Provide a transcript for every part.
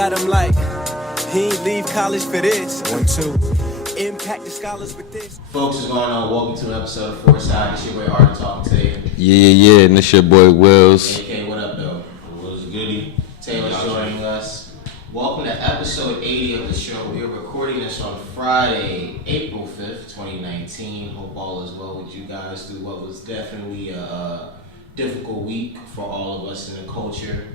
Got him like, he ain't leave college for this. 1, 2. Impact the scholars with this. Folks, what's going on? Welcome to an episode of Foresight. It's your boy Artie talking today. Yeah, and this your boy Wills. AK, what up, though? What's goody? Taylor's joining us. Welcome to episode 80 of the show. We're recording this on Friday, April 5th, 2019. Hope all is well with you guys through what was definitely a difficult week for all of us in the culture.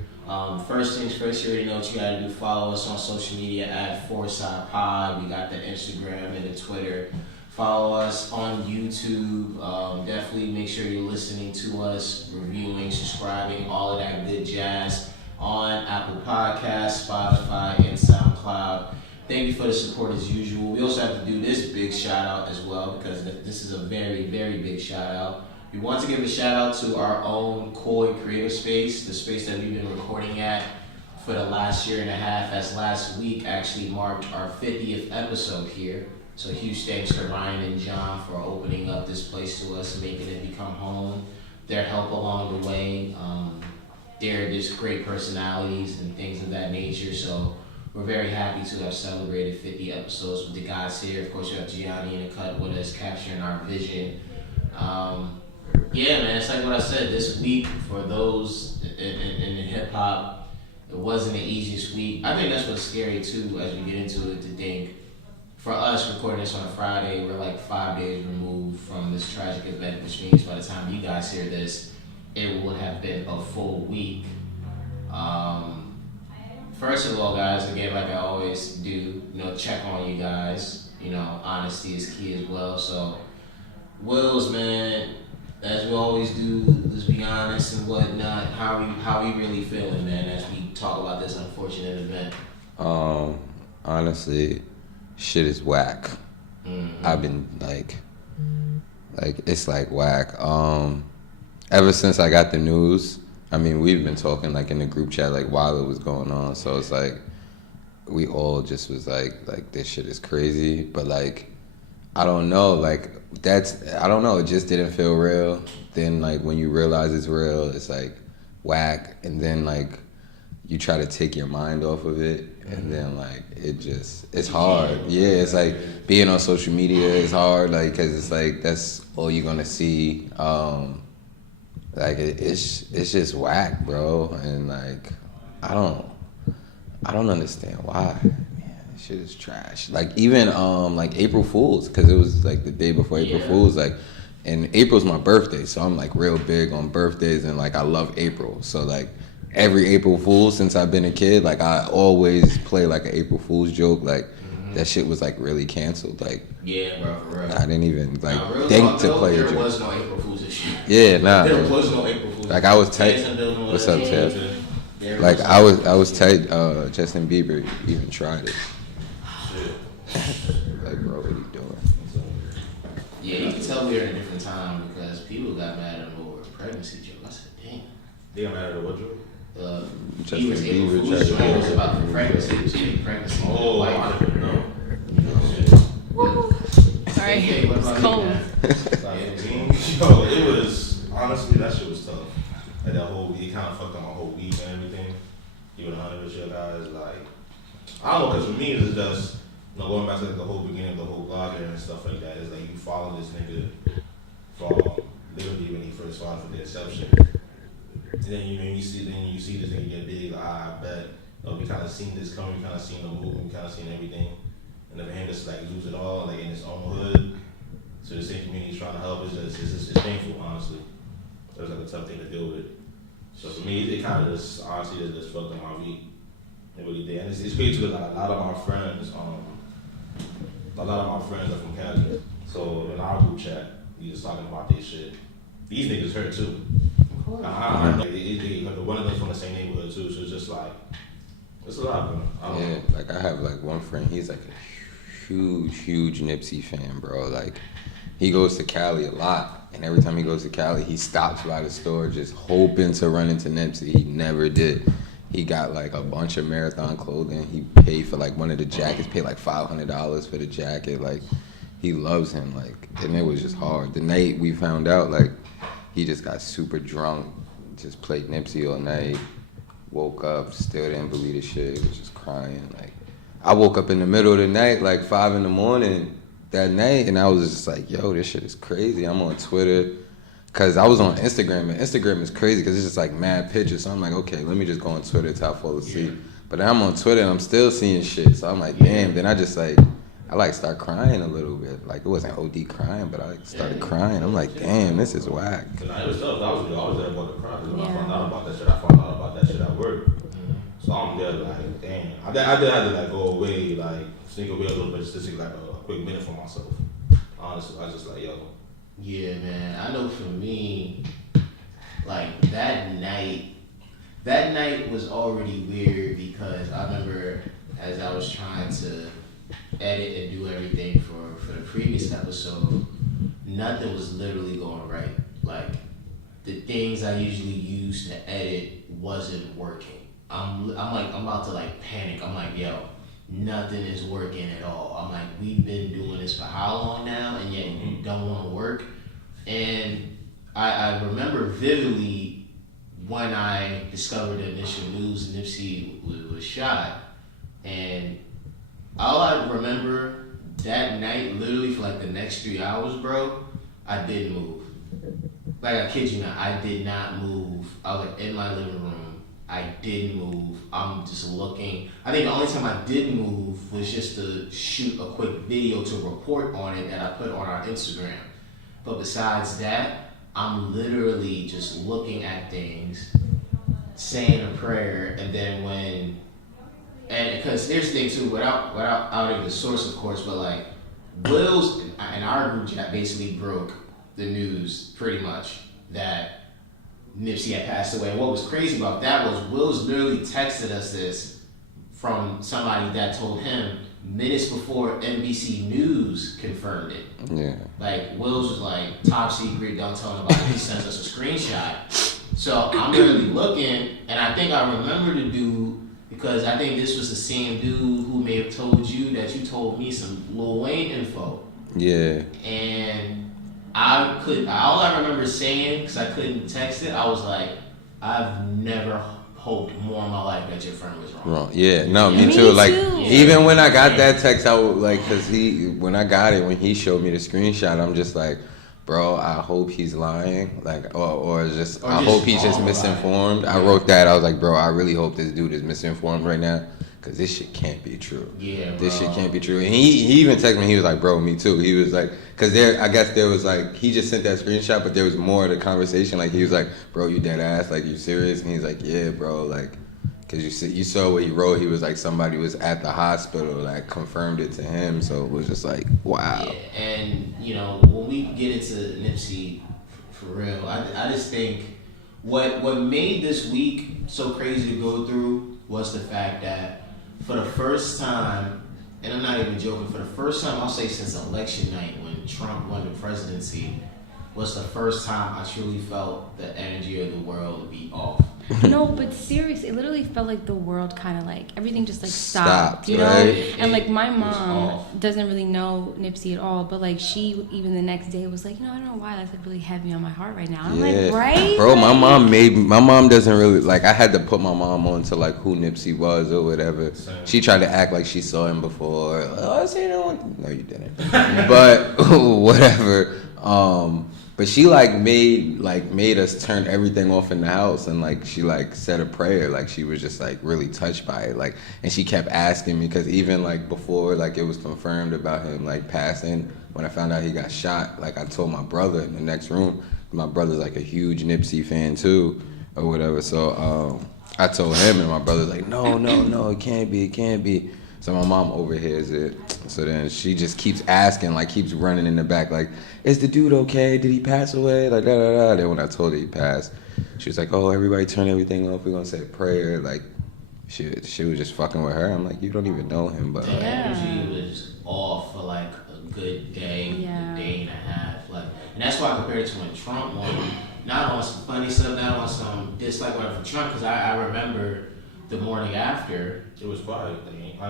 First things first, you already know what you gotta do. Follow us on social media at Foresight Pod. We got the Instagram and the Twitter. Follow us on YouTube. Definitely make sure you're listening to us, reviewing, subscribing, all of that good jazz on Apple Podcasts, Spotify, and SoundCloud. Thank you for the support as usual. We also have to do this big shout out as well because this is a very, very big shout out. We want to give a shout out to our own Koi Creative Space, the space that we've been recording at for the last year and a half, as last week actually marked our 50th episode here. So huge thanks to Ryan and John for opening up this place to us, making it become home. Their help along the way, they're just great personalities and things of that nature. So we're very happy to have celebrated 50 episodes with the guys here. Of course, you have Gianni in the cut with us, capturing our vision. Yeah, man, it's like what I said, this week for those in hip hop, it wasn't the easiest week. I think that's what's scary too as we get into it, to think for us recording this on a Friday, we're like 5 days removed from this tragic event, which means by the time you guys hear this, it would have been a full week. First of all, guys, again, like I always do, check on you guys. Honesty is key as well. So, Wills, man, as we always do, let's be honest and whatnot. How we really feeling, man, as we talk about this unfortunate event? Honestly, shit is whack. Mm-hmm. I've been like it's like whack. Ever since I got the news, I mean, we've been talking like in the group chat like while it was going on. So it's like we all just was like this shit is crazy, but like I don't know, I don't know, it just didn't feel real. Then like when you realize it's real, it's like whack, and then like you try to take your mind off of it, and then like it's hard. Yeah, it's like being on social media is hard, like, cause it's like that's all you're gonna see. Like it's just whack, bro, and like I don't understand why. Shit is trash. Like even like April Fools, because it was like the day before April Fools, like, and April's my birthday, so I'm like real big on birthdays, and like I love April. So like every April Fool's since I've been a kid, like I always play like an April Fool's joke. Like that shit was like really canceled. Like Yeah, bro, for real. I didn't even like think to play a joke. There was no April Fool's this year. Yeah, nah. There was no April Fool's. Like I was tight. What's up, Ted? Like I was tight. Justin Bieber even tried it. Like, bro, what are you doing? Yeah, you can tell we're in a different time because people got mad at him over a pregnancy joke. I said, damn. They got mad at what joke? He was April Fool's joke. It was about the pregnancy. He was getting pregnancy. Oh, I didn't know. Sorry, Okay, what it's about cold. you, man? Yo, it was, honestly, that shit was tough. Like that whole, it kind of fucked up my whole week and everything. Even 100 with your guys, like, I don't know, because for me, it's just, going back to like the whole beginning of the whole blogger and stuff like that, it's like you follow this nigga from literally when he first started from the inception. And then you see this nigga get big, like, I bet. We kind of seen this coming, we kind of seen the movement, we kind of seen everything. And then for him just like lose it all, like in his own hood, so the same community trying to help, it's painful, honestly. It was like a tough thing to deal with. So for me, it kind of just, honestly, it just fucked up my week. It really did. And it's crazy too, like a lot of my friends, are from Canada. So in our group chat, we just talking about this shit. These niggas hurt too. One of them's from the same neighborhood too, so it's just like, it's a lot, bro. Yeah, like I have like one friend, he's like a huge Nipsey fan, bro. Like he goes to Cali a lot, and every time he goes to Cali, he stops by the store just hoping to run into Nipsey. He never did. He got like a bunch of Marathon clothing. He paid for like one of the jackets, paid like $500 for the jacket. Like he loves him, like, and it was just hard. The night we found out, like, he just got super drunk, just played Nipsey all night, woke up, still didn't believe the shit. Was just crying. Like, I woke up in the middle of the night, like 5 a.m. that night, and I was just like, yo, this shit is crazy. I'm on Twitter. Cause I was on Instagram, and Instagram is crazy because it's just like mad pictures. So I'm like, okay, let me just go on Twitter till I fall asleep. But then I'm on Twitter and I'm still seeing shit. So I'm like, damn. Then I just like, I like start crying a little bit. Like, it wasn't OD crying, but I like started crying. I'm like, damn, this is whack. It was tough. I was there about to cry. Cause when I found out about that shit, I found out about that shit at work. So I'm there like, damn. I did have to like go away, like sneak away a little bit just to take like a quick minute for myself. Honestly, I was just like, yo. Yeah, man. I know for me, like that night was already weird because I remember as I was trying to edit and do everything for the previous episode, nothing was literally going right. Like the things I usually use to edit wasn't working. I'm about to like panic. I'm like, yo, nothing is working at all. I'm like, we've been doing this for how long now, and yet you don't want to work. And I remember vividly when I discovered the initial news Nipsey was shot, and all I remember that night, literally for like the next 3 hours, bro, I didn't move. Like, I kid you not, I did not move. I was like in my living room. I didn't move. I'm just looking. I think the only time I did move was just to shoot a quick video to report on it that I put on our Instagram. But besides that, I'm literally just looking at things, saying a prayer, and then and because here's the thing too, without outing the source, of course, but like Will's and our group chat basically broke the news pretty much that Nipsey had passed away. And what was crazy about that was Will's literally texted us this from somebody that told him minutes before NBC News confirmed it. Yeah. Like, Will's was like, top secret, don't tell nobody. He sends us a screenshot. So I'm literally looking, and I think I remember the dude, because I think this was the same dude who may have told you that you told me some Lil Wayne info. Yeah. And all I remember saying, because I couldn't text it, I was like, I've never hoped more in my life that your friend was wrong. Yeah, no, me Me too. Like, too. even when I got that text, I was like, cause when I got it, when he showed me the screenshot, I'm just like, bro, I hope he's lying. Like, or I hope he's just misinformed. I wrote that. I was like, bro, I really hope this dude is misinformed right now. Cause this shit can't be true. Yeah, bro. This shit can't be true. And he even texted me. He was like, bro, me too. He was like, cause I guess there was like, he just sent that screenshot, but there was more of the conversation. Like, he was like, bro, you dead ass? Like, you serious? And he's like, yeah, bro. Like, cause you saw what he wrote. He was like, somebody was at the hospital, like confirmed it to him. So it was just like, wow. Yeah, and you know, when we get into Nipsey for real, I just think what made this week so crazy to go through was the fact that for the first time, and I'm not even joking, for the first time, I'll say since election night when Trump won the presidency, was the first time I truly felt the energy of the world be off. No, but seriously, it literally felt like the world kind of like, everything just like stopped, you know? Right? And like my was mom off. doesn't really know Nipsey at all, but like she, even the next day was like, you know, I don't know why that's like really heavy on my heart right now. I'm like, right? Bro, my mom doesn't really, like, I had to put my mom on to like who Nipsey was or whatever. Same. She tried to act like she saw him before. Oh, I seen him. No, you didn't. But whatever. But she made us turn everything off in the house, and like she like said a prayer. Like, she was just like really touched by it. Like, and she kept asking me, because even like before like it was confirmed about him like passing, when I found out he got shot, like I told my brother in the next room. My brother's like a huge Nipsey fan too, or whatever. So I told him, and my brother's like, no, it can't be. So my mom overhears it. So then she just keeps asking, like keeps running in the back, like, is the dude okay? Did he pass away? Like, da da da. Then when I told her he passed, she was like, oh, everybody turn everything off. We're gonna say a prayer. Like, she was just fucking with her. I'm like, you don't even know him, but The energy was off for like a good day, Yeah. a day and a half. Like, and that's why I compare it to when Trump won. Not on some funny stuff, not on some dislike whatever for Trump, because I remember the morning after, It was quiet.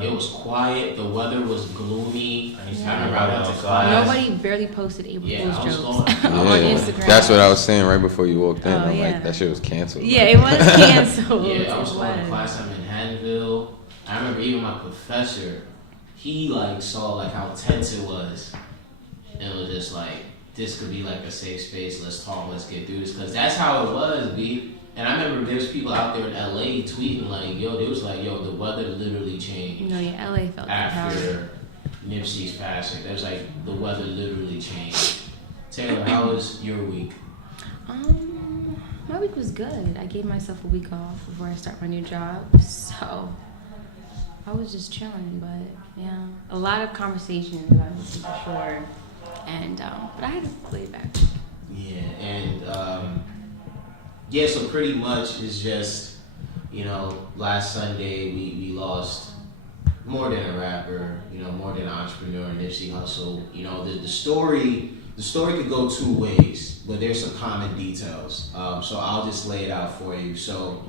it was quiet. The weather was gloomy. Yeah. I remember I went to class. Nobody barely posted April Yeah, Fool's I was jokes going- on Yeah, Instagram. that's what I was saying right before you walked in. Oh, I'm yeah. like, that shit was canceled. Yeah, it was canceled. Yeah, I was It going to was. class. I'm in Haddonville. I remember even my professor, he like saw like how tense it was, and was just like, this could be like a safe space. Let's talk. Let's get through this, because that's how it was, B. And I remember there's people out there in LA tweeting like, yo, they was like, yo, the weather literally changed No, yeah, LA felt like hell. after Nipsey's passing. There's like the weather literally changed. Taylor, how was your week? My week was good. I gave myself a week off before I start my new job, so I was just chilling. But yeah, a lot of conversations about this for sure, and but I had a laid back. Yeah, and yeah, so pretty much it's just, you know, last Sunday we lost more than a rapper, you know, more than an entrepreneur, Nipsey Hussle. You know, the story could go two ways, but there's some common details. So I'll just lay it out for you. So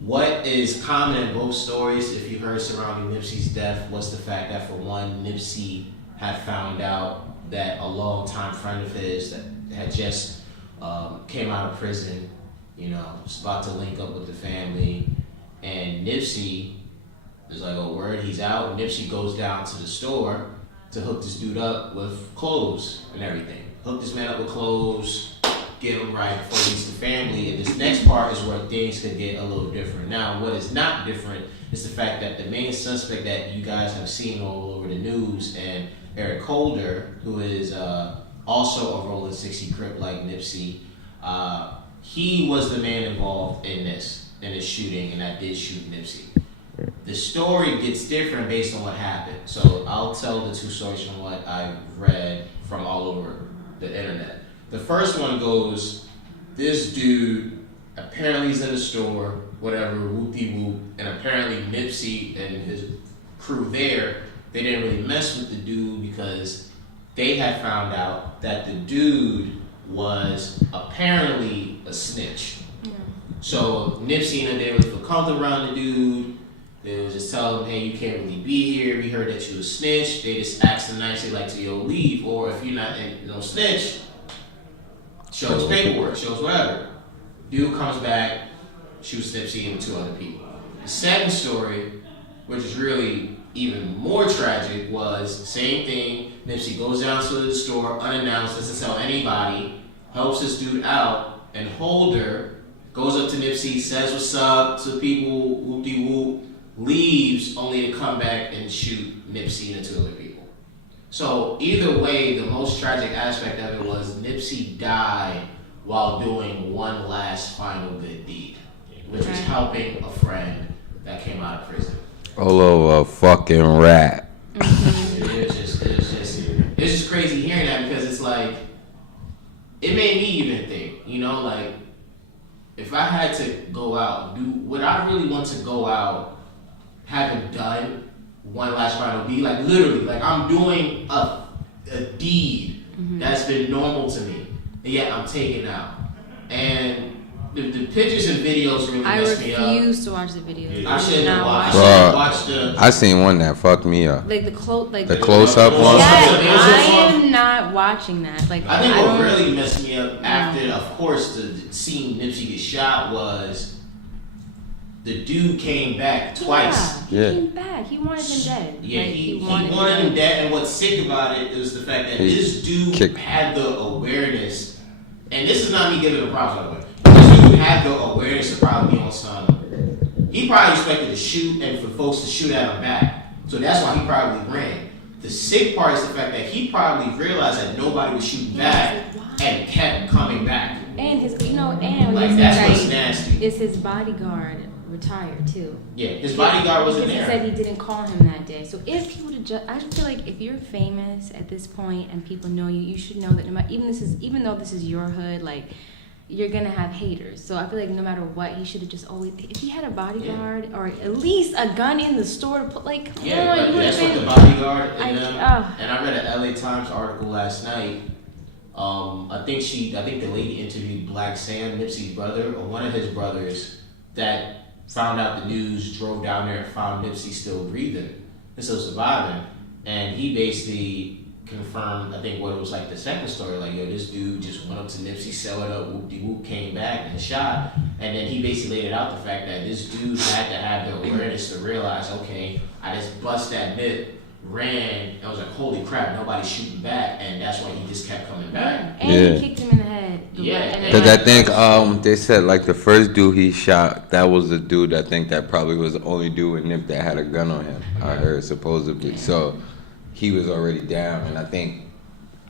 what is common in both stories, if you heard surrounding Nipsey's death, was the fact that for one, Nipsey had found out that a longtime friend of his that had just came out of prison, you know, was about to link up with the family, and Nipsey is like, oh word, he's out. And Nipsey goes down to the store to hook this dude up with clothes and everything. Hook this man up with clothes, get him right before he meets the family. And this next part is where things could get a little different. Now, what is not different is the fact that the main suspect that you guys have seen all over the news, and Eric Holder, who is also a Rolling 60 Crip like Nipsey, he was the man involved in this shooting, and that did shoot Nipsey. The story gets different based on what happened. So I'll tell the two stories from what I've read from all over the internet. The first one goes, this dude apparently is in the store, whatever, whoop-de-whoop, and apparently Nipsey and his crew there, they didn't really mess with the dude because they had found out that the dude was apparently a snitch. Yeah. So Nipsey and them didn't really feel comfortable around the dude. They was just tell him, hey, you can't really be here. We heard that you a snitch. They just asked him nicely, like, to yo, leave. Or if you're not no snitch, show us paperwork, show us whatever. Dude comes back, shoots Nipsey and two other people. The second story, which is really even more tragic, was same thing. Nipsey goes down to the store unannounced, doesn't tell anybody, helps this dude out, and Holder goes up to Nipsey, says what's up to people, whoop-de-whoop, leaves only to come back and shoot Nipsey and the two other people. So either way, the most tragic aspect of it was Nipsey died while doing one last final good deed, which was helping a friend that came out of prison. Olo a fucking rat. It's just crazy hearing that, because it's like, it made me even think, you know, like, if I had to go out, would I really want to go out having done one last final deed? Like literally, like I'm doing a deed that's been normal to me, and yet I'm taken out. And the pictures and videos really messed me up. I refuse to watch the videos. Yeah. I shouldn't have Bruh, watched the. I seen one that fucked me up. Like the The close-up one. I am not watching that. Like I think I what don't, really messed me up after, of course, the scene Nipsey get shot was the dude came back twice. Yeah, he came back. He wanted him dead. Yeah, Like, he wanted him dead. And what's sick about it is the fact that this dude had the awareness, and this is not me giving him props, by the way. This dude had the awareness to probably be on some. He probably expected to shoot and for folks to shoot at him back. So that's why he probably ran. The sick part is the fact that he probably realized that nobody was shooting back and kept coming back. And his, you know, and Like, his that's what's like, nasty. is his bodyguard retired too? Yeah, his bodyguard wasn't Because there. he said he didn't call him that day. So if he would have just, I feel like if you're famous at this point and people know you, you should know that no matter, even though this is your hood, like you're gonna have haters. So I feel like no matter what, he should have just always, if he had a bodyguard or at least a gun in the store to put, like, come Yeah, on, right. you would That's have what the been. bodyguard and and I read an LA Times article last night. I think the lady interviewed Black Sam, Nipsey's brother, or one of his brothers, that found out the news, drove down there and found Nipsey still breathing and still surviving. And he basically confirmed, I think, what it was like the second story, like, yo, this dude just went up to Nipsey, sell it up, whoop-de-whoop, came back and shot. And then he basically laid it out the fact that this dude had to have the awareness to realize, okay, I just bust that nip, ran, and was like, holy crap, nobody's shooting back, and that's why he just kept coming back. And Yeah. he kicked him in the head. Yeah. Because I think they said like the first dude he shot, that was the dude I think that probably was the only dude with Nip that had a gun on him. I heard supposedly. So he was already down, and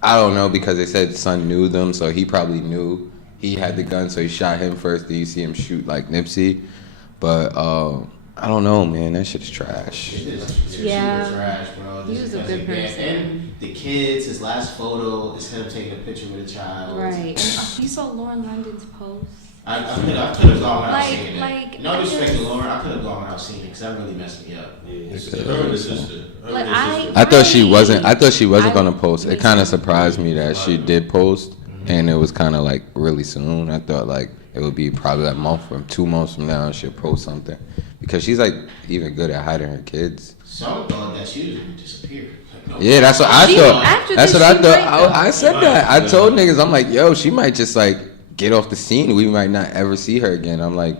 I don't know, because they said Son knew them, so he probably knew he had the gun, so he shot him first. Then you see him shoot like Nipsey, but I don't know, man. That shit is trash. It is Yeah. super trash, bro. He was a good person. And the kids, his last photo is him taking a picture with a child. Right. And you saw Lauren London's post? I could have gone without Like- seeing it. like, No I disrespect to just- Lauren, I could have gone without seeing it because that really messed me up. Yeah, her and the sister. Her Like, and the sister. I thought she wasn't. I thought she wasn't I- gonna post. It kind of surprised me that she did post, and it was kind of like really soon. I thought like it would be probably like a month or 2 months from now she'll post something, because she's like even good at hiding her kids. Some thought that she was going to disappear. Like, no. Yeah, that's what I She- thought. after That's this, what I she thought. might, though. I said that. I told niggas, I'm like, yo, she might just like get off the scene. We might not ever see her again. I'm like,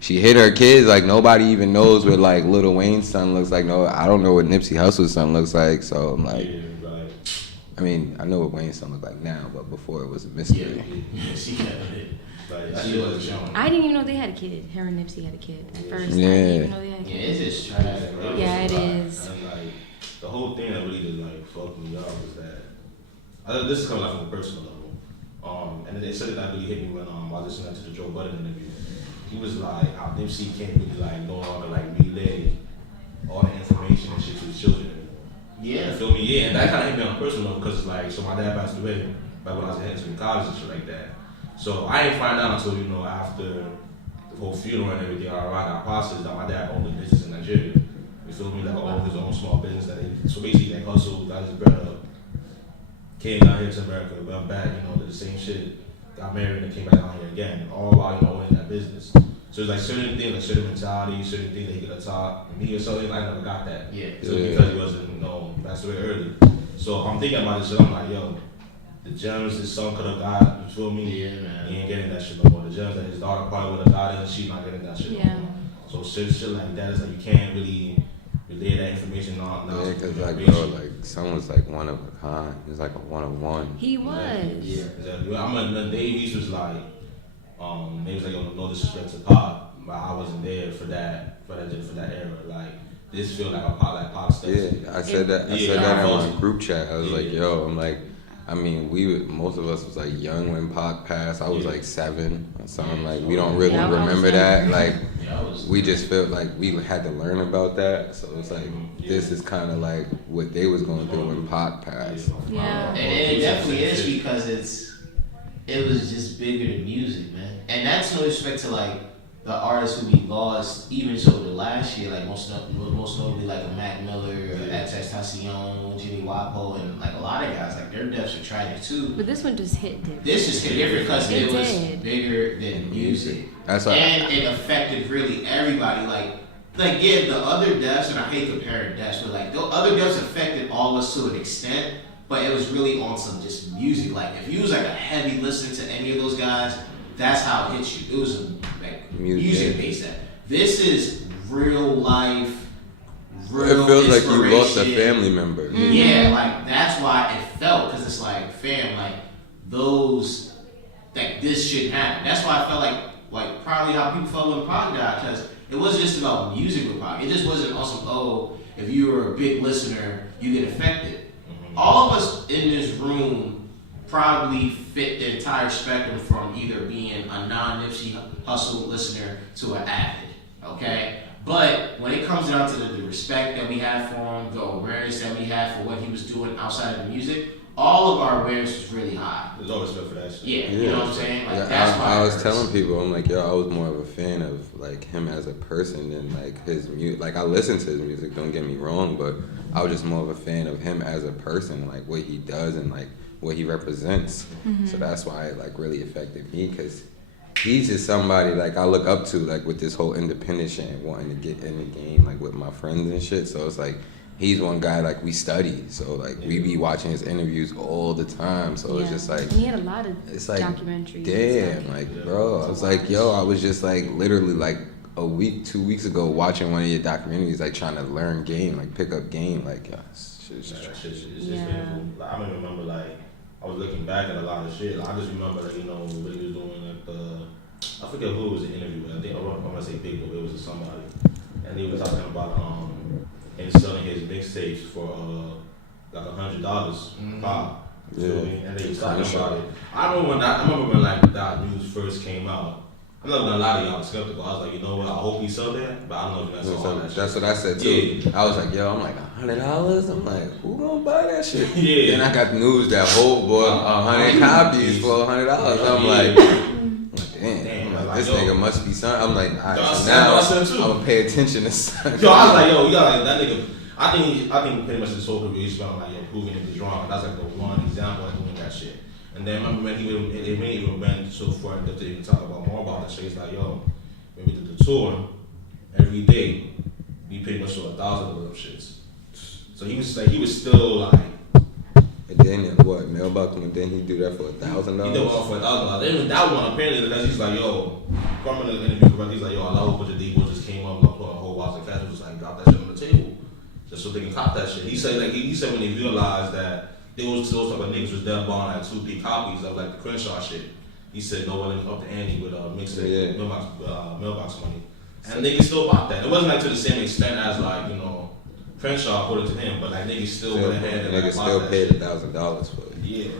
she hit her kids. Like nobody even knows what like Lil Wayne's son looks like. No, I don't know what Nipsey Hussle's son looks like. So I'm like, Yeah, right. I mean, I know what Wayne's son looked like now, but before it was a Yeah, mystery. she kept it. Like, She shit wasn't showing. I didn't even know they had a kid. Her and Nipsey had a kid at first. I Yeah. didn't even know they had a Yeah, kid. it's just trash, bro. Yeah, it is. And like the whole thing that really just like fucked me up was that this is coming out from a personal level. And they said that really hit me when I was listening to the Joe Budden interview. He was like, how Nipsey can't really like no longer like relay all the information and shit to his children. Yeah. You feel me? Yeah, and that kind of hit me on a personal level because it's like, so my dad passed away back when I was in college and shit like that. So I didn't find out until, after the whole funeral and everything, I got processed that my dad owned a business in Nigeria. You feel me? Like owned his own small business that so basically like hustled, got his bread up, came down here to America, went back, did the same shit, got married and came back down here again, all while, owning that business. So it's like certain things, like certain mentality, certain things that he could have taught me or something, I never got that. Yeah. So Yeah. because he wasn't, passed away early. So I'm thinking about this shit, I'm like, yo, the gems his son could have got, you feel me? Yeah, man. He ain't getting that shit no more. The gems that his daughter probably would have gotten, she's not getting that shit Yeah. no more. So shit like that is like, you can't really relay that information on. Yeah, because like, bro, like son was like one of a kind. He was like a one of one. He was. Yeah, exactly. The Davies was like, they was like, yo, no disrespect to Pop, but I wasn't there for that era. Like, this feel like a Pop stuff. Yeah, I said that. I said Yeah. that in my group chat. I was like, Yeah. yo, I'm like, I mean, most of us was like young when Pac passed. I was Yeah. like 7 or something. Like, we don't really Yeah, I was remember that. younger. Like, Yeah, I was. we just felt like we had to learn about that. So it's like, this is kind of like what they was going through when Pac passed. Yeah. And it definitely is because it was just bigger than music, man. And that's no respect to like the artists who we lost, even so the last year, like most notably like a Mac Miller, Tentacion, Jimmy Wapo, and like a lot of guys, like their deaths are tragic too. But this one just hit different. This just hit different because It it was did. bigger than music. That's why. And it affected really everybody. Like yeah, the other deaths, and I hate comparing deaths, but like the other deaths affected all of us to an extent, but it was really on some just music. Like if you was like a heavy listener to any of those guys, that's how it hit you. It was like music based. That this is real life, real. It feels like you lost a inspiration. family member. Yeah, like that's why it felt, because it's like, fam, like those, like this shouldn't happen. That's why I felt like probably how people felt when Pac died, because it wasn't just about music with Pac. It just wasn't also, oh, if you were a big listener, you get affected. All of us in this room probably fit the entire spectrum from either being a non-Nipsey Hussle listener to an avid, okay? But when it comes down to the respect that we have for him, the awareness that we have for what he was doing outside of the music, all of our awareness was really high. There's no respect for that shit. Yeah, you know what I'm saying? Like, Yeah, that's why I it was hurts. telling people, I'm like, yo, I was more of a fan of like him as a person than like his music. Like I listen to his music, don't get me wrong, but I was just more of a fan of him as a person, like what he does and like what he represents. So that's why it like really affected me, because he's just somebody like I look up to, like with this whole independent shit and wanting to get in the game, like with my friends and shit. So it's like he's one guy like we study, so like we be watching his interviews all the time. So it's just like and he had a lot of it's like documentaries. damn, like bro, I was like yo, I was just like literally like a week, 2 weeks ago watching one of your documentaries, like trying to learn game, like pick up game, like shit's just trash. It's just painful. Like, I remember like I was looking back at a lot of shit. Like, I just remember like what he was doing like I forget who it was in the interview, but I think I want to say Big Boy, it was somebody, and he was talking about him selling his mixtapes for like $100 pop. Yeah. And they was talking about it. I remember when like that news first came out. I'm not gonna lie to y'all, I was skeptical. I was like, you know what? I hope he sell that, but I don't know if that's all that shit. That's what I said too. Yeah. I was like, yo, I'm like $100. I'm like, who gonna buy that shit? Yeah. Then I got the news that whole boy 100 copies for $100. I'm like, damn. I'm like, this nigga must be something. I'm like, all right, so now I'm gonna pay attention to something. Yo, I was like, yo, you got like that nigga. I think pretty much this whole career he's about like proving niggas wrong. That's like the one example of doing that shit. And then I remember when it may even went so far that they even talk about more about that shit. It's like, yo, when we did the tour, every day we pretty much sold 1,000 of those shits. So he was still like. And then what? Mailbox, and then he do that for $1,000. He did one for $1,000. Even that one apparently because he's like, yo, from in the interview, he's like, yo, a whole bunch of D-boys just came up, like, put a whole box of cash, was like, drop that shit on the table, just so they can cop that shit. He said when they realized that those type of niggas was there buying like 2-3 copies of like the Crenshaw shit. He said no one up to Andy with mixing mailbox money, and niggas still bought that. It wasn't like to the same extent as like Crenshaw put it to him, but like niggas still went ahead and niggas still paid $1,000 for it. Yeah.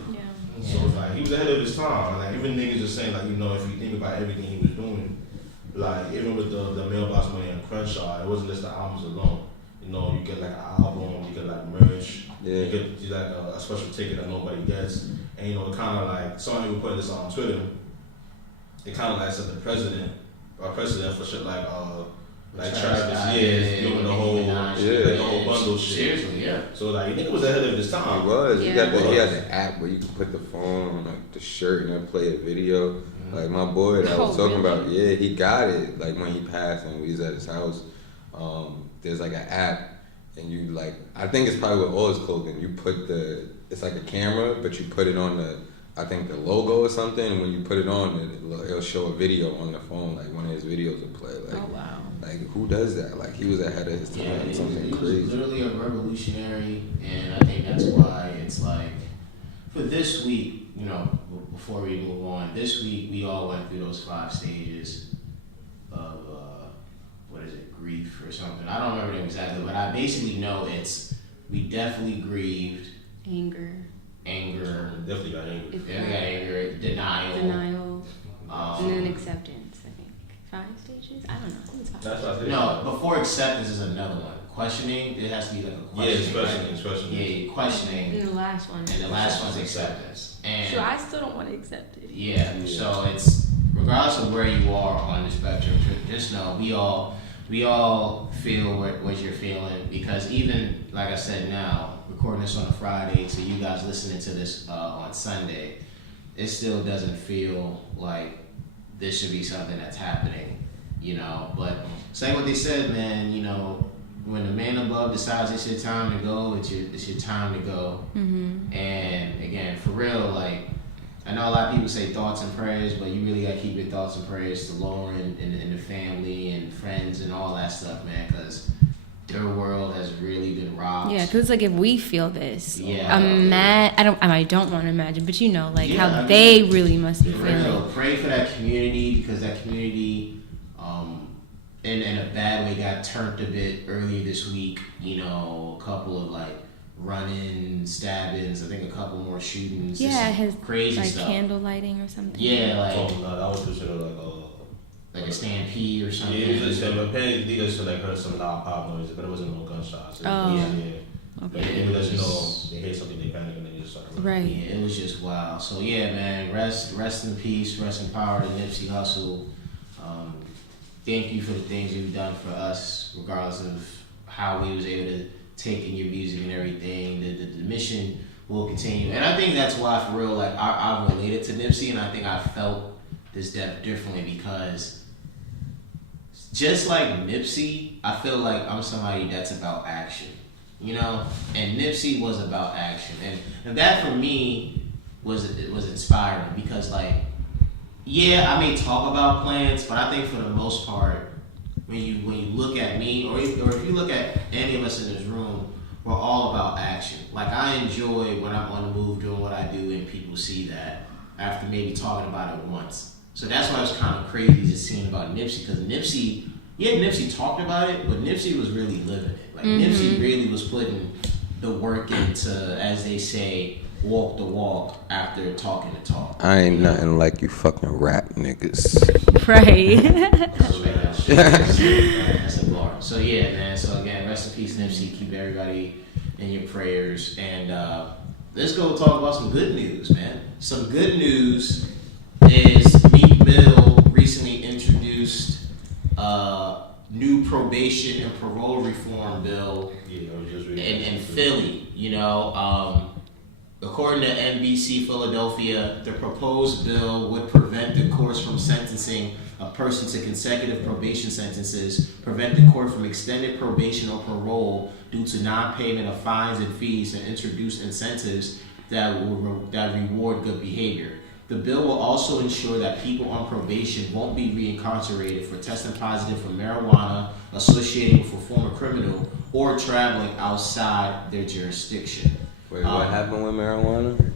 So it's like he was ahead of his time. Like even niggas just saying like if you think about everything he was doing, like even with the mailbox money and Crenshaw, it wasn't just the albums alone. You get like an album, you get like merch, you get like a special ticket that nobody gets, and it kind of like someone even put this on Twitter. It kind of like said the president for shit like Travis, doing the whole bundle shit. Seriously, yeah. So like, nigga was ahead of his time. He was. Yeah. He had the app where you could put the phone on like the shirt and then play a video. Mm-hmm. Like my boy that I was talking about, he got it. Like when he passed and we was at his house, there's like an app and you like, I think it's probably with all his clothing. You put it's like a camera, but you put it on I think the logo or something. And when you put it on, it'll show a video on the phone. Like one of his videos will play. Like, oh wow. Like who does that? Like he was ahead of his time. Yeah, Something he crazy. was literally a revolutionary, and I think that's why it's like for this week, before we move on, this week we all went through those 5 stages of grief or something. I don't remember them exactly, but I basically know we definitely grieved. Anger. Definitely got Anger. Denial. And then acceptance, I think. 5 stages? I don't know. I think it's 5. That's what I think. No, before acceptance is another one. Questioning, it has to be like a question. Yeah, it's questioning. Yeah, questioning. And the last one. And the last one's acceptance. And sure, I still don't want to accept it. Yeah, so it's regardless of where you are on the spectrum, just know we all feel what you're feeling, because even like I said, now recording this on a Friday, so you guys listening to this on Sunday, it still doesn't feel like this should be something that's happening, But say what they said, man. When the man above decides it's your time to go, it's your time to go. Mm-hmm. And again, for real, like I know a lot of people say thoughts and prayers, but you really gotta keep your thoughts and prayers to Lauren and the family and friends and all that stuff, man, because their world has really been robbed. Yeah, because like if we feel this, yeah, I don't want to imagine, but how they really must be feeling. Pray for that community, because that community, in a bad way, got turned a bit earlier this week. A couple of like run-in stabbings. I think a couple more shootings. Yeah, his crazy like stuff. Candle lighting or something. Yeah, like that was considered like a stampede or something. Yeah, apparently they just like heard some loud pop noises, but it wasn't no gunshots. Okay. It was they heard something, they panicked and they just started running. Right. Yeah, it was just wild. So yeah, man, rest in peace, rest in power to Nipsey Hussle. Thank you for the things you've done for us, regardless of how we was able to take in your music and everything. The mission will continue, and I think that's why, for real, like I related to Nipsey, and I think I felt this depth differently because just like Nipsey, I feel like I'm somebody that's about action, you know? And Nipsey was about action. And that for me was inspiring because like, yeah, I may talk about plans, but I think for the most part, when you look at me, or if you look at any of us in this room, we're all about action. Like I enjoy when I'm on the move doing what I do and people see that after maybe talking about it once. So that's why it was kind of crazy just seeing about Nipsey, because Nipsey talked about it, but Nipsey was really living it. Like Nipsey really was putting the work into, as they say, walk the walk after talking the talk. I ain't nothing like you fucking rap niggas. Right. That's a bar. So yeah, man. So again, rest in peace, Nipsey. Keep everybody in your prayers. And let's go talk about some good news, man. Some good news is Meek Mill recently introduced new probation and parole reform bill in Philly. You know, according to NBC Philadelphia, the proposed bill would prevent the courts from sentencing a person to consecutive probation sentences, prevent the court from extended probation or parole due to non-payment of fines and fees, and introduce incentives that reward good behavior. The bill will also ensure that people on probation won't be reincarcerated for testing positive for marijuana, associating with a former criminal, or traveling outside their jurisdiction. Wait, what happened with marijuana?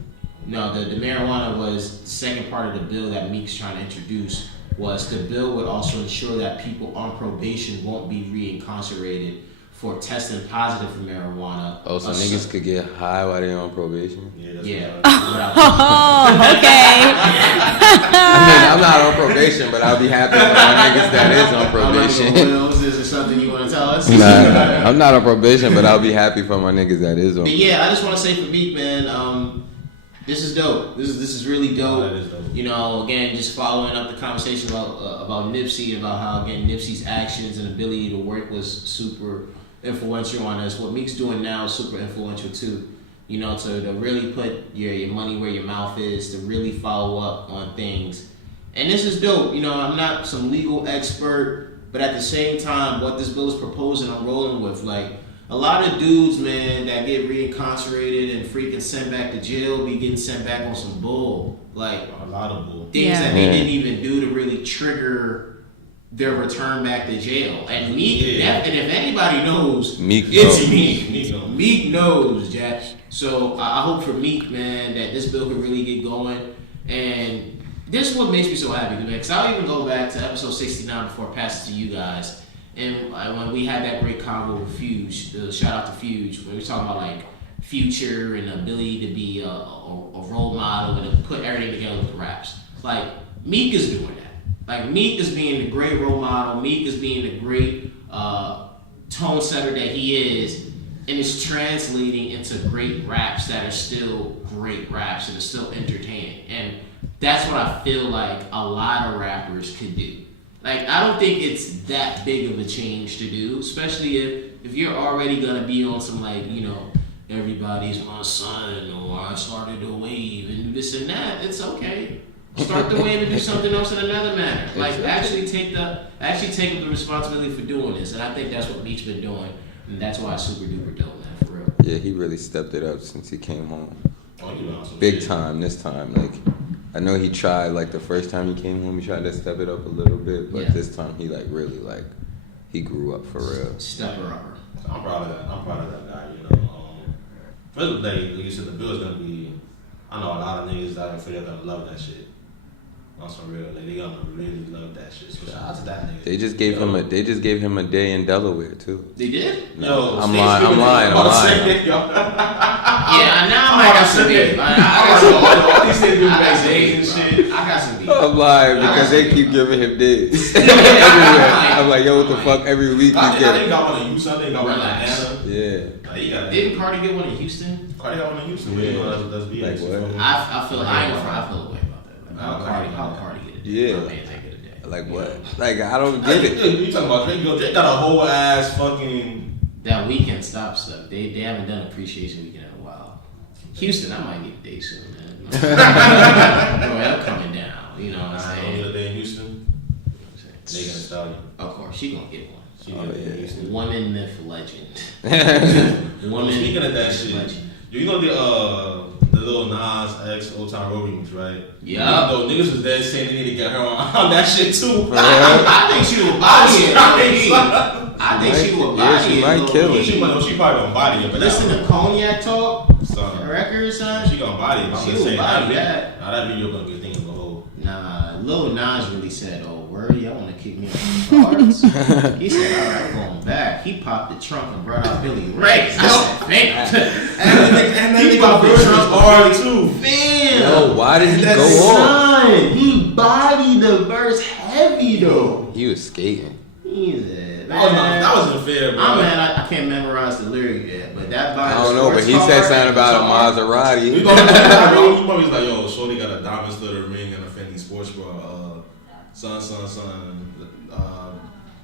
No, the marijuana was the second part of the bill that Meek's trying to introduce. Was the bill would also ensure that people on probation won't be reincarcerated for testing positive for marijuana. Oh, so niggas could get high while they're on probation? Yeah. Oh, okay. I mean, I'm not on probation, but I'll be happy for my niggas that is on probation. Is there something you want to tell us? Nah, I'm not on probation, but I'll be happy for my niggas that is on probation. But yeah, I just want to say for Meek, man, this is dope. This is really dope. That is dope. You know, again, just following up the conversation about Nipsey, about how again Nipsey's actions and ability to work was super influential on us. What Meek's doing now is super influential too. You know, to really put your money where your mouth is, to really follow up on things. And this is dope. You know, I'm not some legal expert, but at the same time, what this bill is proposing, I'm rolling with. Like, a lot of dudes, man, that get reincarcerated and freaking sent back to jail be getting sent back on some bull. Like, A lot of bull. things that they didn't even do to really trigger their return back to jail. And Meek, and if anybody knows, Meek it's knows. Meek. Meek knows, Jack. So I hope for Meek, man, that this bill can really get going. And this is what makes me so happy, man, because I'll even go back to episode 69 before I pass it to you guys. And when we had that great convo with Fuge, shout out to Fuge, when we were talking about like future and the ability to be a role model and to put everything together with the raps. Like, Meek is doing that. Like, Meek is being the great role model. Meek is being the great tone setter that he is, and it's translating into great raps that are still great raps and are still entertaining. And that's what I feel like a lot of rappers could do. Like, I don't think it's that big of a change to do, especially if you're already gonna be on some, like, you know, everybody's my son, or I started a wave and this and that. It's okay. Start the wave and do something else in another manner. Like, actually take up the responsibility for doing this. And I think that's what Meek's been doing, and that's why it's super duper dope, man, for real. Yeah, he really stepped it up since he came home. Oh, you know, some Big shit. time this time. Like, I know he tried, like, the first time he came home, he tried to step it up a little bit, but Yeah. this time he, like, really, like, he grew up for real. Step her up. I'm proud of that. I'm proud of that guy. You know, first of all, like you said, the bill is gonna be. I know a lot of niggas that I feel they're gonna love that shit. On some real, like they gonna really love that shit. So shout out to that nigga. They just gave him a day in Delaware too. They did? Yo, I'm Stacey lying. was- I'm about to lying. say, yo. Yeah, now I got some beef. I got some All these niggas do I got back some days beef, and bro. shit. I got some beef. I'm lying because they keep giving him days everywhere. I'm like, yo, what the fuck? Every week I you think get. got one in Houston. I think got one in Relax. Atlanta. Yeah. Like, you got Didn't Cardi get one in Houston? Cardi got one in Houston. Yeah. You know, that's BS. Like what? I feel a way about that. Like, how Okay. Cardi get a day? Yeah. My man take it a day. Like what? Like I don't get it. You talking about Drake? Yo, Drake got a whole ass fucking. That weekend stop stuff. They haven't done appreciation weekend in a while. Houston, I might need a day soon, man. Bro, I'm coming down. You know what I'm Only saying? the day in Houston. Megan Thee Stallion. Of course, she gonna get one. She gonna get Houston. Woman myth legend. Woman. Speaking of that myth shit, legend. you know the little Nas X Old Time Road remix, right? Yeah. Though niggas was dead saying they need to get her on that shit too. I think she would body it. I think she would body it. She might kill it. She probably gonna body it. But Listen to Cognac Talk. son, Record, son. she gonna body it. I'm She just will saying body that. that. Now that video gonna get things on the whole. Nah, Lil Nas really said, "Oh, word, y'all want to kick me off the cards?" He said, "All right, I'm going back." He popped the trunk and brought out Billy Ray. I said, "Fam." And He popped the trunk hard too. Fam. Yo, why did he go off? Son, he bodied the verse heavy though. He was skating. He said, That wasn't fair, bro. I'm mad I can't memorize the lyric yet, but that body. I don't know, but he said something about a We Maserati. gonna probably like, yo, Shorty got a diamond studded ring and a Fendi sports bra. Son,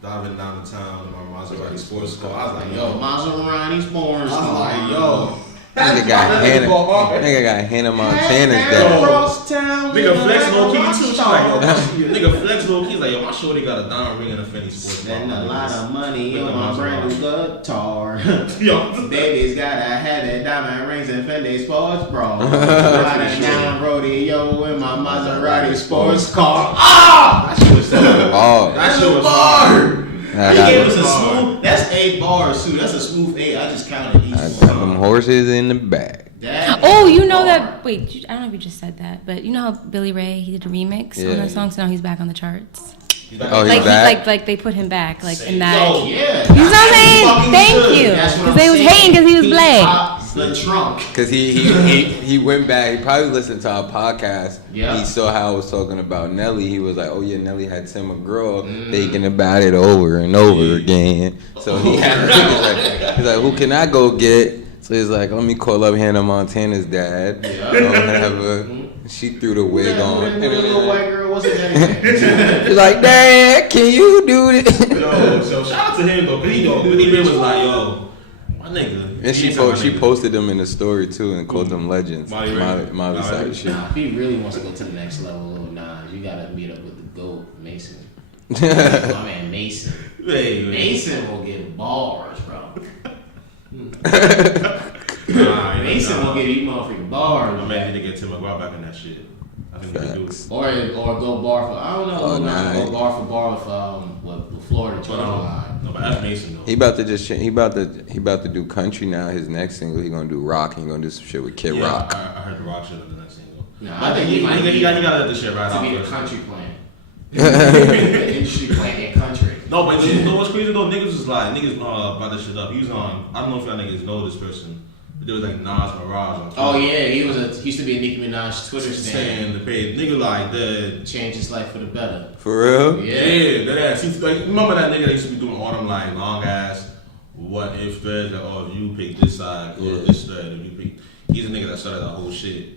diving down the town in my Maserati sports car. I was like, Yo, yo, Maserati's born. I was like, yo. Nigga got Hannah Montana's dad. Cross town. Nigga flex low key too. She like, yo, nigga flex low key. Like, yo, my shorty got a diamond ring and a Fendi sports bra. Spend a lot of money on my brand new guitar. Yo, Baby's gotta have that diamond rings and Fendi sports bra. Riding down rodeo in my Maserati sports car. Ah! that shit was so. Oh, That shit was hard. I He got gave us a hard. smooth. That's 8 bars too. That's a smooth 8. I just counted each I one. got them horses in the back. That Oh, you know bar. that? Wait, I don't know if you just said that, but you know how Billy Ray he did a remix Yeah. on that song, so now he's back on the charts. Oh, he's Like, back? like they put him back, like in Yo, that. Yeah. You know what I'm saying? fucking Thank should. you, That's what because I'm they was saying. hating because he was He black. popped the trunk. Cause he went back. He probably listened to our podcast. Yeah. He saw how I was talking about Nelly. He was like, "Oh yeah, Nelly had Tim McGraw thinking about it over and over again." So he had, he's like, "Who can I go get?" So he's like, "Let me call up Hannah Montana's dad." Yeah. Whatever. She threw the wig on. That little white girl wasn't that. He's like, "Dad, can you do this?" Yo, so shout out to him though, cause he was like, yo, my nigga. And she posted them in the story too and called them legends. Molly Ray. Molly side shit. Nah, if he really wants to go to the next level, Lil Nas, you gotta meet up with the GOAT, Mason. My man Mason. Hey, Mason will get bars, bro. Nah, Mason will get you motherfucking bars. I'm ready to get Tim McGraw back in that shit. I think we can do it. Facts. Or go bar for, I don't know, Oh, not nah. go bar for bar with Florida But Georgia line. no, but that's Mason though. He about to just he about to do country now. His next single he gonna do rock. He gonna do some shit with Kid Yeah, Rock. I heard the rock shit on the next single. Nah, But I think he might he gotta let this shit right to out be the first. country plant. The industry plant in country. No, but you know what's crazy though? Niggas was like, brought this shit up. He was on, I don't know if y'all niggas know this person, but there was like Nas Mirage on Twitter. Oh yeah, he used to be a Nicki Minaj Twitter stand. Saying the page, nigga like the. Change his life for the better. For real? Yeah, that ass. He's like, remember that nigga that used to be doing all them like long ass, what if threads, like, oh, if you pick this side, or Yeah. this thread, if you pick. He's a nigga that started that whole shit.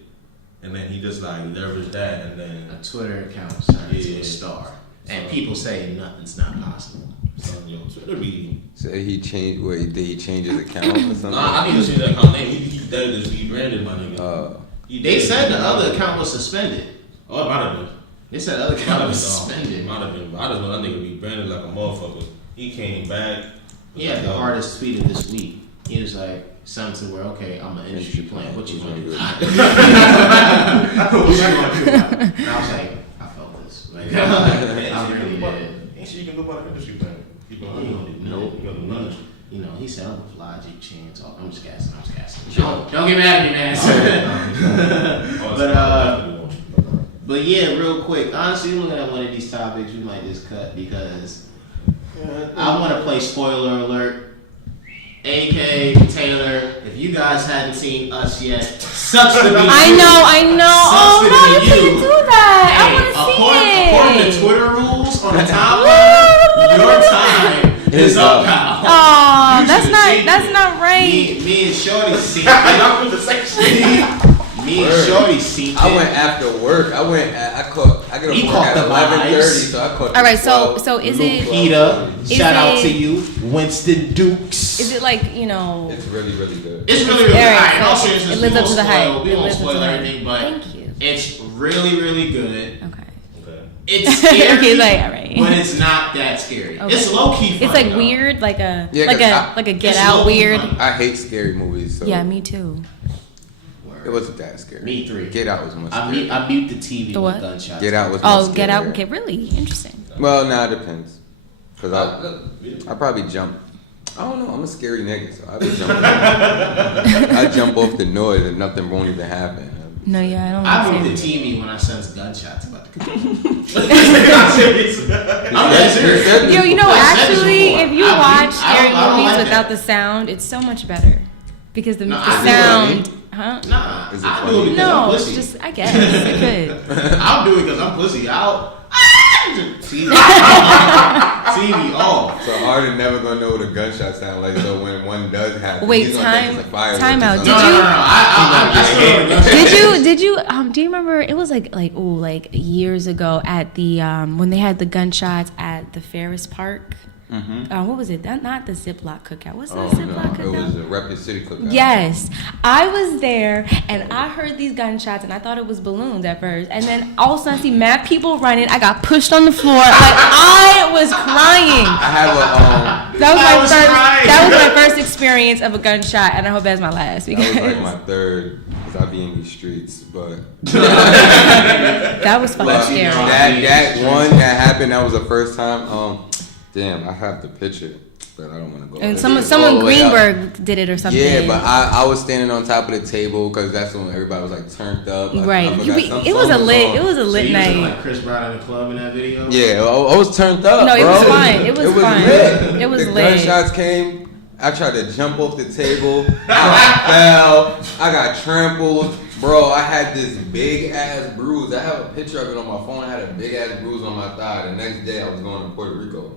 And then he just like leveraged that and then. A Twitter account turned into Yeah. a star. And people say nothing's not possible. Son, yo, Twitter be. So he changed. Wait, did he change his account or something? Nah, I need to see that account name. He dead just rebranded my nigga. He They dead. said the other account was suspended. Oh, it might have been. They said the other Might account have was been. suspended. Might have been. But I just know that nigga be branded like a motherfucker. He came back. He had the hardest tweet of this week. He was like, something to where, okay, I'm an industry plant. What you gonna do? What you gonna do? And I was like, I felt this. Like, I really did. Ain't shit you can do about the industry plan. Keep on Nope. You gotta do nothing. You know, he said, I'm with Logic, Chain Talk. I'm just gassing. Don't get mad at me, man. But yeah, real quick. Honestly, looking at one of these topics, we might just cut because I want to play spoiler alert. AK, Taylor, if you guys hadn't seen Us yet, sucks to be you. I know. Sucks Oh to no, be you can't do that. Hey, I want to see according it. to Twitter rules on the timeline, your time is up, pal. Oh, You that's should've seen not it. right. Me and Shorty seen it. Me and Shorty seen it. I went after work. I get He off work caught at the 11:30, vibes. so I caught. All right, the so 12. is it Peter, Is shout out it- to you, Winston Dukes. is it like, you know? It's really good. It's really, really All right, good. In all so seriousness, it lives we up to won't the hype. spoil- We It won't lives up to spoil the hype. everything, but Thank you. it's really, really good. Okay. It's scary, Okay, like, all right. but it's not that scary. Okay. It's low key funny. It's like though. weird, like a Yeah, like a Get it's Out low-key weird. funny. I hate scary movies. So Yeah, me too. Word. It wasn't that scary. Me three. Get Out was much I scary. mute the TV The with what? gunshots. Get Out was much Oh, Get Out. scarier. Okay, really interesting. Well, nah, it depends. Cause I I probably jump. I don't know. I'm a scary nigga, so I be jumping. I jump off the noise and nothing won't even happen. No, yeah, I don't. I like mute the it. TV when I sense gunshots about to come. I'm serious. I'm dead serious. Yo, you know, I've said this actually, before. if you I watch don't- I scary don't movies like without that. the sound, it's so much better because the, No, the I do sound, huh? Nah, Is it I funny? do it because I'm No, it's pussy. just I guess it could. I'll do it because I'm pussy. TV off. So Arden never gonna know what a gunshot sound like. So when one does happen, Wait, he's gonna think it's a firework time or out. something. Did you- I still know the gunshots. Did you do you remember it was like years ago at the when they had the gunshots at the Ferris Park? What was it? Not the Ziploc cookout. What's the Oh Ziploc no, cookout? it was a Rapid City cookout. Yes, I was there and I heard these gunshots and I thought it was balloons at first, and then all of a sudden I see mad people running. I got pushed on the floor. Like I was crying. I have a That was my first experience of a gunshot, and I hope that's my last because that was like my third, because I be in these streets, but that was fucking but scary. that one that happened, that was the first time. Damn, I have the picture, but I don't want to go. And there. someone All the way up. Greenberg did it or something. Yeah, but I was standing on top of the table because that's when everybody was like turned up. Right. I forgot some It was song a lit. on. It was a So lit you look night. like Chris Brown in the club in that video? Yeah, I was turned up. No, it bro. was fine. It was fine. Lit. It was the lit. gunshots came. I tried to jump off the table. I fell. I got trampled. Bro, I had this big ass bruise. I have a picture of it on my phone. I had a big ass bruise on my thigh. The next day I was going to Puerto Rico.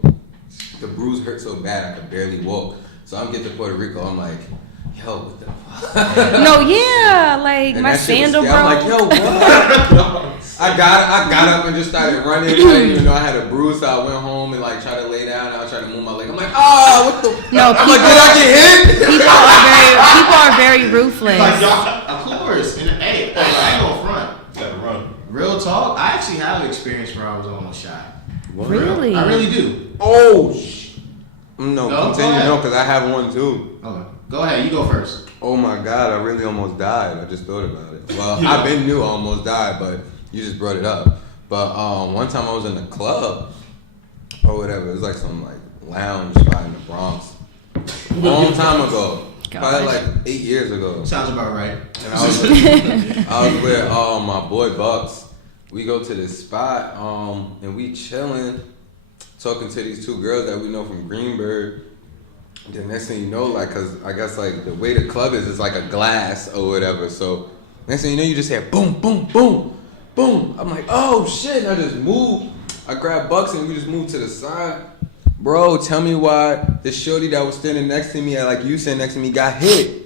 The bruise hurt so bad I could barely walk. So I'm getting to Puerto Rico. I'm like, yo, what the fuck? No, yeah, like And my that shit was sandal scary. I'm like, broke. yo, what? I got up and just started running. I didn't even know I had a bruise, so I went home and like tried to lay down. And I was trying to move my leg. I'm like, oh, what the? No, I'm like, did I get hit? People are very ruthless. Like, y'all, of course. And hey, I ain't gonna front. gotta run. Real talk, I actually have experience where I was almost shot. Really? I really do. Oh, no, Go continue, ahead. no, because I have one too. Okay. Go ahead, you go first. Oh my God, I really almost died. I just thought about it. Well, I've been knew I almost died, but you just brought it up. But one time I was in a club or whatever. It was like some like lounge spot in the Bronx. A long time ago. Probably like 8 years ago. Sounds about right. And I was with my boy Bucks. We go to this spot and we chilling, talking to these two girls that we know from Greenberg. The next thing you know, like, cause I guess like the way the club is, it's like a glass or whatever. So next thing you know, you just hear boom, boom, boom, boom. I'm like, oh shit! And I just move. I grab Bucks and we just move to the side. Bro, tell me why the shorty that was standing next to me, like you sitting next to me, got hit.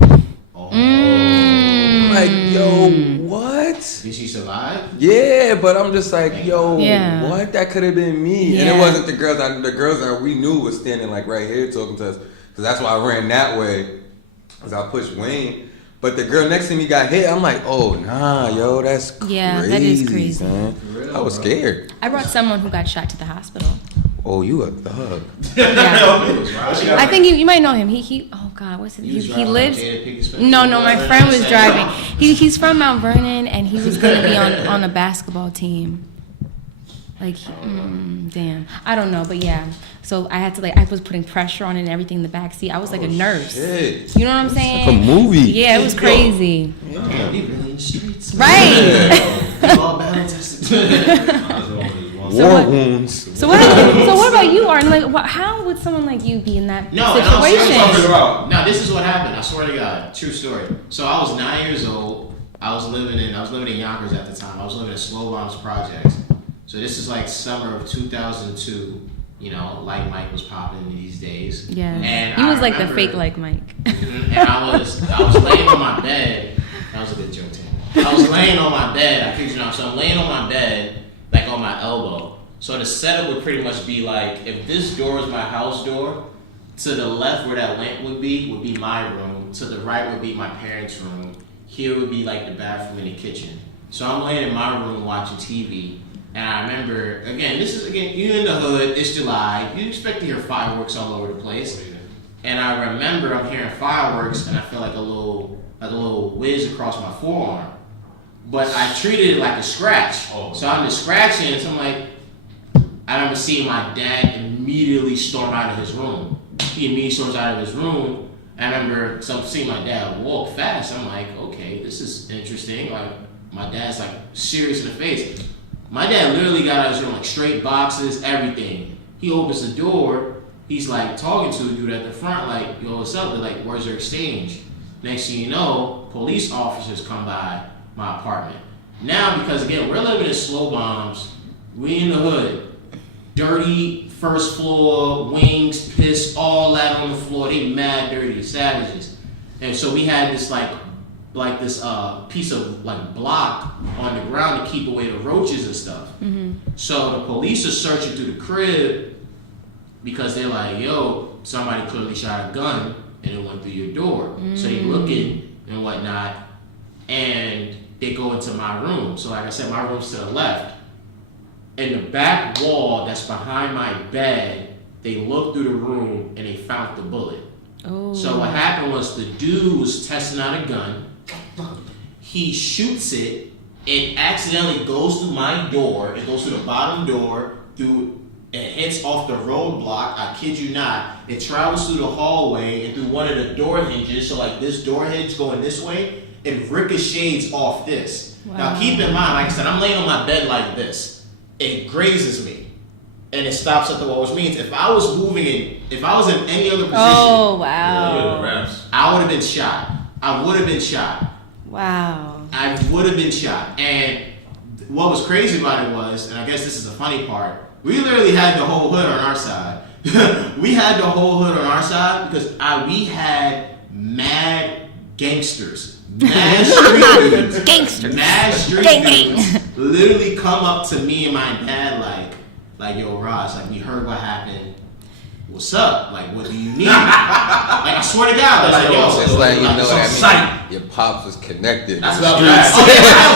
Oh. I'm like, yo, what? Did she survive? Yeah, but I'm just like, yo, Yeah. what? That could have been me. And it Yeah. wasn't the girls. The girls that we knew was standing like right here talking to us. Cause that's why I ran that way. Cause I pushed Wayne. But the girl next to me got hit. I'm like, oh nah, yo, that's crazy. Yeah, that is crazy. Man. For real, I was bro. scared. I brought someone who got shot to the hospital. Oh, you a thug. Yeah. I think you might know him. He oh God, what's it? He lives. No, my friend was driving. He's from Mount Vernon and he was gonna be on a basketball team. Like, damn, I don't know, but yeah. So I had to I was putting pressure on it and everything in the back seat. I was like a nurse. Shit. You know what I'm saying? Like a movie. Yeah, it was crazy. Damn, we really in the streets. Right. We all battle tested. War what- wounds. So what about you, Arden? Like, how would someone like you be in that No, situation? no, this is what happened. I swear to God, true story. So I was 9 years old. I was living in Yonkers at the time. I was living in Slow Bombs Projects. So this is like summer of 2002. You know, like Mike was popping in these days. Yeah. And He I was like the remember- fake like Mike. And I was laying on my bed. That was a good joke, Tim. I was laying on my bed. I kid you not. So I'm laying on my bed, like on my elbow. So the setup would pretty much be like, if this door is my house door, to the left where that lamp would be my room. To the right would be my parents' room. Here would be like the bathroom and the kitchen. So I'm laying in my room watching TV. And I remember, again, you in the hood, it's July, you expect to hear fireworks all over the place. And I remember I'm hearing fireworks and I feel like a little whiz across my forearm. But I treated it like a scratch. Oh. So I'm just scratching and so I'm like, I remember seeing my dad immediately storm out of his room. He immediately storms out of his room. I remember seeing my dad walk fast. I'm like, okay, this is interesting. Like, my dad's like serious in the face. My dad literally got out of his room, like straight boxes, everything. He opens the door. He's like talking to a dude at the front, like, yo, what's up? They're like, where's your exchange? Next thing you know, police officers come by my apartment. Now, because again, we're living in slow bombs, we in the hood, dirty first floor, wings, piss, all that on the floor. They mad dirty, savages. And so we had this this piece of like block on the ground to keep away the roaches and stuff. Mm-hmm. So the police are searching through the crib because they're like, yo, somebody clearly shot a gun and it went through your door. So they looking and whatnot, and they go into my room. So like I said, my room's to the left. In the back wall that's behind my bed, they looked through the room and they found the bullet. Oh. So what happened was the dude was testing out a gun. He shoots it. It accidentally goes through my door. It goes through the bottom door. It hits off the roadblock. I kid you not. It travels through the hallway and through one of the door hinges. So like this door hinge going this way, it ricochets off this. Wow. Now keep in mind, like I said, I'm laying on my bed like this. It grazes me, and it stops at the wall, which means if I was in any other position, oh wow, I would have been shot. Wow. I would have been shot. And what was crazy about it was, and I guess this is the funny part, we literally had the whole hood on our side. We had the whole hood on our side because we had mad gangsters. Mad street dudes. Gangsters. Mad street dudes literally come up to me and my dad like, yo, Ross, like, we heard what happened. What's up? Like, what do you need? Like, I swear to God, like, yo, it's like, you know that means your pops was connected. That's what I'm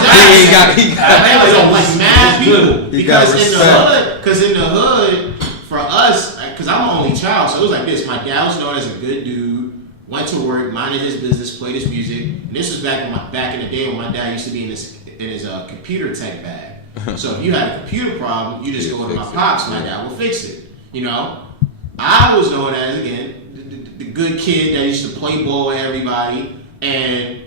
saying. He got like mad people. Because in the hood, for us, because I'm an only child, so it was like this. My dad was known as a good dude. Went to work, minded his business, played his music. And this was back in the day when my dad used to be in his computer tech bag. So if you had a computer problem, you just go to my pops, my dad will fix it. You know, I was known as, again, the good kid that used to play ball with everybody. And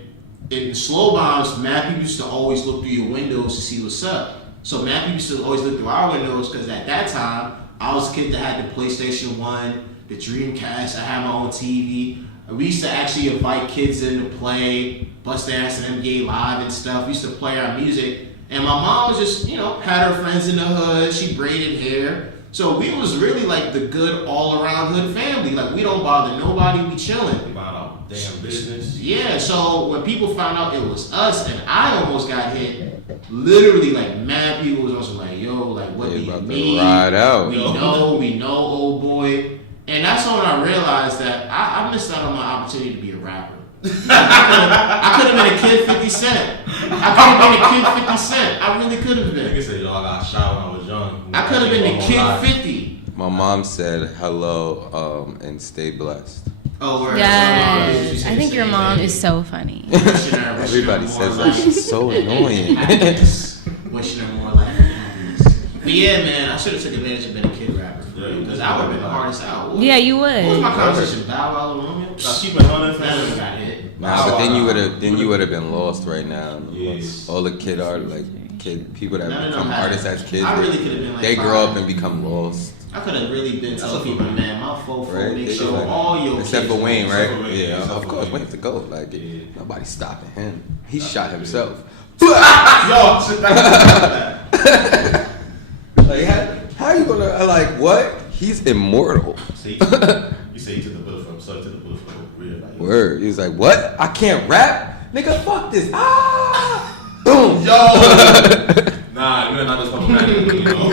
in slow bombs, mad people used to always look through your windows to see what's up. So mad people used to always look through our windows because at that time, I was a kid that had the PlayStation 1, the Dreamcast, I had my own TV. We used to actually invite kids in to play, bust their ass in NBA Live and stuff. We used to play our music. And my mom was just, had her friends in the hood. She braided hair. So we was really like the good all-around hood family. Like, we don't bother nobody. We chilling. About our damn business. Yeah, so when people found out it was us and I almost got hit, literally like mad people was also like, yo, like, what do you mean? Ride out. We know, old boy. And that's when I realized that I missed out on my opportunity to be a rapper. I could have been a kid 50 Cent. I really could have been. Like I said, y'all got shot when I was young. I could have been the kid 50. My mom said hello and stay blessed. Oh, word. Yes. I think your mom is so funny. Everybody says that. She's so annoying. Wishing her more life and happiness. But yeah, man, I should have took advantage of being a kid rapper. Because I would have been the hardest out. Yeah, you would. What was my conversation? Bow Wow Romeo? I'll keep it 100. That got hit. Nah, but then you would have been lost right now. Yes. All the people that become artists as kids, I really could have been like they grow up and become lost. I could have really been telling people, man, my fofo Right? make sure all your Except kids for Wayne, Except right? for Wayne, Yeah, except of for course, Wayne. Wayne's the GOAT. Like, nobody's stopping him. He shot himself. Yo, sit back. Like, how you gonna, like, what? He's immortal. See, you say to the bullet from son to the bullet from real life. Word. He was like, what? I can't rap? Nigga, fuck this. Ah! Boom. Yo! Nah, you're not just fucking back, you know?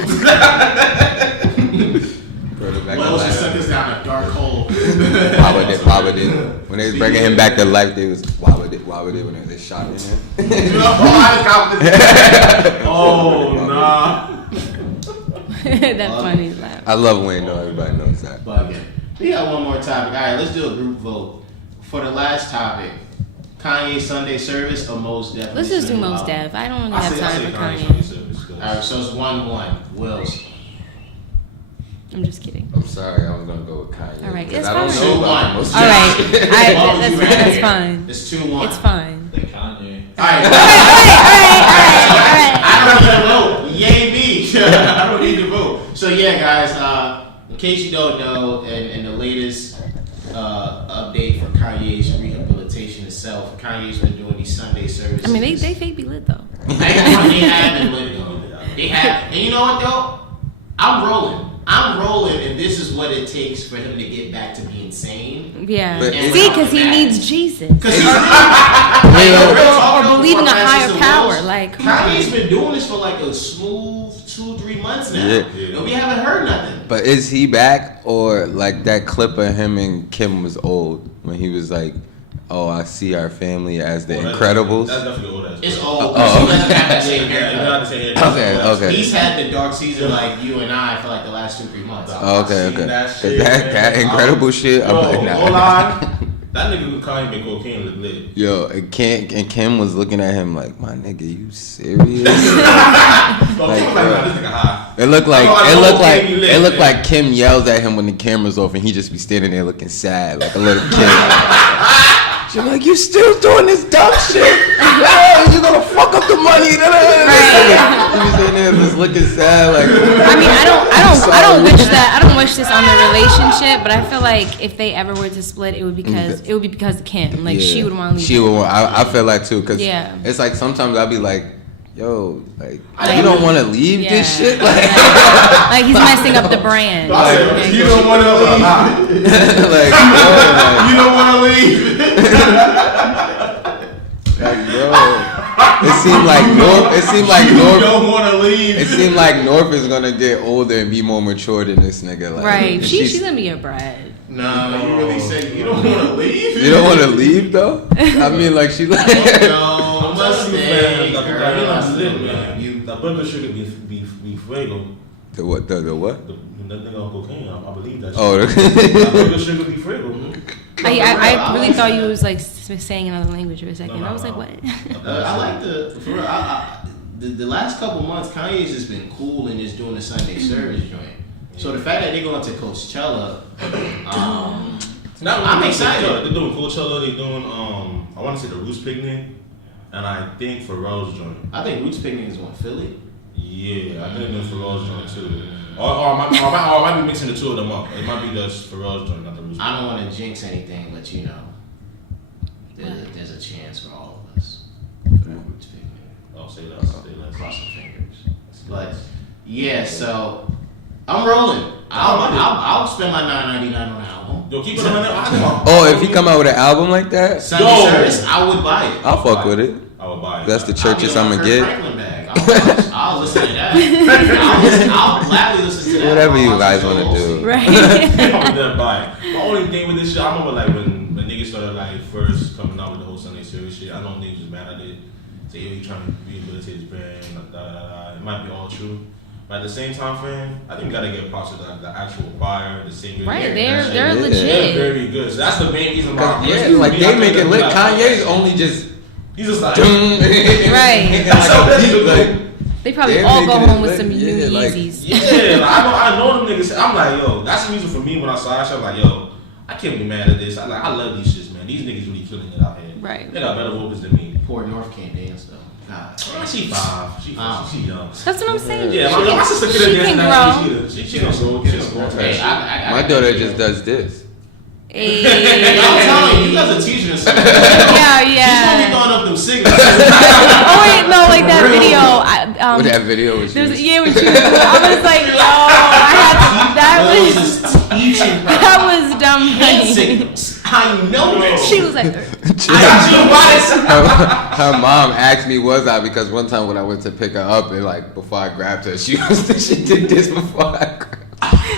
Well, she suck us down a dark hole. Papa did. When they was bringing him back to life, they was, why would it when they shot him? Oh, nah. That funny laugh. I love Wayne though. Everybody knows that. Bugging. We got one more topic. All right, let's do a group vote for the last topic. Kanye Sunday service or Mos Def? Let's just do Mos Def. I don't really have time for Kanye. All right, so it's 1-1. Wills. I'm just kidding. I'm sorry, I was gonna go with Kanye. All right, 'cause it's I don't fine. know 2-1. about Mos All Def. right, that's fine. It's 2-1. It's fine. The Kanye. All right. All right. I don't need to vote. Yay me. I don't need to vote. So yeah, guys. In case you don't know, and the latest update for Kanye's rehabilitation itself, Kanye's been doing these Sunday services. I mean, they fake be lit though. They have been lit though. They have, and you know what though? I'm rolling, and this is what it takes for him to get back to being sane. Yeah. But See, because he needs Jesus. Because he's or believing a higher power. Like, come on. Kanye's been doing this for like a smooth 2-3 months now, Yeah. and we haven't heard nothing. But is he back, or like that clip of him and Kim was old when he was like, "Oh, I see our family as the Incredibles." That's definitely old. It's old. Oh, He doesn't have that same haircut. Okay. He's had the dark season like you and I for like the last 2-3 months. Okay. That Cause shit, that man. Incredible shit. I'm Yo, like, nah. hold on. That nigga who Kanye been cocaine look lit. Yo, and Kim was looking at him like, "My nigga, you serious?" Like, this nigga high. It looked like Kim yells at him when the camera's off, and he just be standing there looking sad, like a little kid. She's like, "You still doing this dumb shit? Yeah, you gonna fuck up the money?" He was sitting there just looking sad, like. I mean, I don't wish that. I don't wish this on the relationship, but I feel like if they ever were to split, it would be because of Kim. Like she would want to leave. She would want. I feel like too, cause Yeah. it's like sometimes I'll be like, "Yo, like you don't want to leave this shit." Like he's messing up the brand. You don't want to leave. Like, You don't want to leave. it seemed like North. You don't want to leave. It seemed like North is gonna get older and be more mature than this nigga. Like, Right. and She's gonna be a bride. No, you really said you don't want to leave? You don't want to leave though? I mean, like she like. No, I'm must telling you, stay, man. girl. That's lit, man. The burger sugar be fuego. The what? The what? That nigga on cocaine. I believe that. Oh, That burger sugar be fuego. I really thought you was like saying another language for a second. I was like, what? I like for real, the last couple months, Kanye's just been cool and just doing the Sunday service joint. So the fact that they're going to Coachella, I'm excited. They're doing Coachella. They're doing I want to say the Roots Picnic, and I think Pharrell's joint. I think Roots Picnic is on Philly. Yeah, I think they're doing Pharrell's joint too. Or I might be mixing the two of them up. It might be just Pharrell's joint, not the Roots Picnic. I don't want to jinx anything, but you know, there's a chance for all of us for the Roots Picnic. Oh, say less. Cross the fingers. But yeah, so I'm rolling. I'll spend my $9.99 on an album. Yo, keep it on that. Oh, if he come out with an album like that, Sunday service, I would buy it. I'll fuck with it. I would buy it. That's the churches I'm gonna get. I'll listen to that. I'll gladly listen to that. Whatever you guys want to do. Right. I would never buy it. My only thing with this shit, I remember like when niggas started like first coming out with the whole Sunday service shit. I know niggas was mad at it. Say, yo, you trying to rehabilitate his brand, It might be all true. But at the same time, fam, I think we gotta get props to the actual choir, the singers. Right, They're they're Yeah. legit. They're very good. So that's the main reason why. Yeah, like they make it lit. Kanye's only just. He's just like. Right. That's how they Like, They probably They're all go making it home with lit. some new Yeah, like- Yeezys. Yeah, like, I know them niggas. I'm like, yo, that's the music for me when I saw that shit. I'm like, yo, I can't be mad at this. I love these shits, man. These niggas really killing it out here. Right. They got better vocals than me. Poor North can't dance though. God. She 5. She young. That's what I'm saying. Yeah, She my sister could she have can danced grow. now. She gonna go. She gonna go. Hey, I My daughter just does this. Hey. I'm telling you, you guys are teaching us something. Yeah, She's yeah. gonna be throwing up them signals. Oh wait, no, like that video. With that video was There's when she was, I was like, yo, I had to, that was dumb Hand funny. signals. I know this. She was like, Her mom asked me was I because one time when I went to pick her up and like before I grabbed her, she did this before I grabbed her.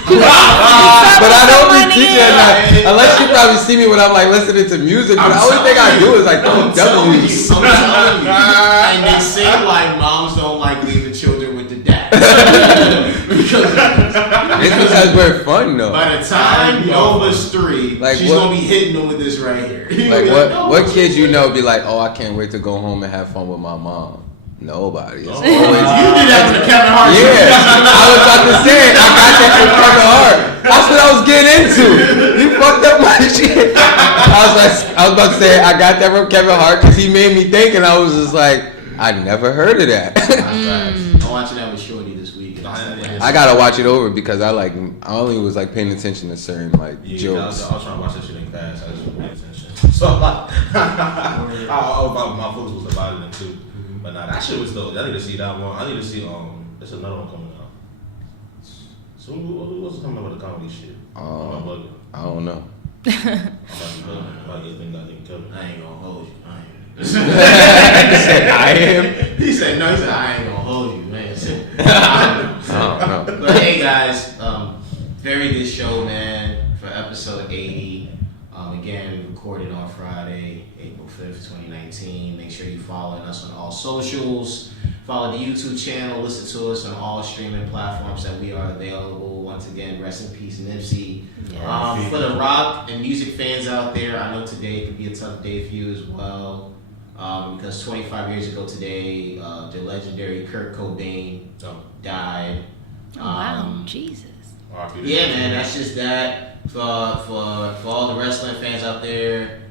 But I don't be teaching her that unless she probably see me when I'm like listening to music. But the only thing I do is like throw W's. I'm telling you. And they say like moms don't like leaving children with the dad. because of this. It's because we're fun though. By the time Nova's 3, Like she's what- gonna be hitting them with this right here. Like what kids you know be like, oh, I can't wait to go home and have fun with my mom. Nobody. It's always, You did that with the Kevin Hart. yeah, I was about to say it. I got that from Kevin Hart. That's what I was getting into. You fucked up my shit. I was about to say I got that from Kevin Hart because he made me think, and I was just like, I never heard of that. I'm watching that with Shorty this week. I gotta watch it over because I only was like paying attention to certain like jokes. I was trying to watch that shit in class. I just wasn't paying attention. So like, my folks was divided in two. But nah, that shit was dope. I need to see that one. I need to see there's another one coming out. So who was coming up with the comedy shit? I don't know. I ain't gonna hold you. He said I am. He said no. He said I ain't gonna hold you, man. I don't know. But hey guys, very good show, man. For episode 80. Again, recorded on Friday, April 5th, 2019. Make sure you following us on all socials. Follow the YouTube channel. Listen to us on all streaming platforms that we are available. Once again, rest in peace, Nipsey. Yes. For the rock and music fans out there, I know today could be a tough day for you as well. Because 25 years ago today, the legendary Kurt Cobain died. Oh, wow, Jesus. Yeah, man, that's just that. For all the wrestling fans out there,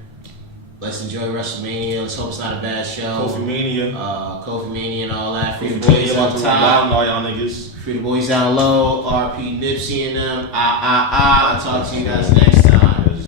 let's enjoy WrestleMania. Let's hope it's not a bad show. Kofi Mania. Kofi Mania and all that. Free the Boys boys up top. all y'all niggas. Free the boys down low. RP Nipsey and them. I'll talk to you guys next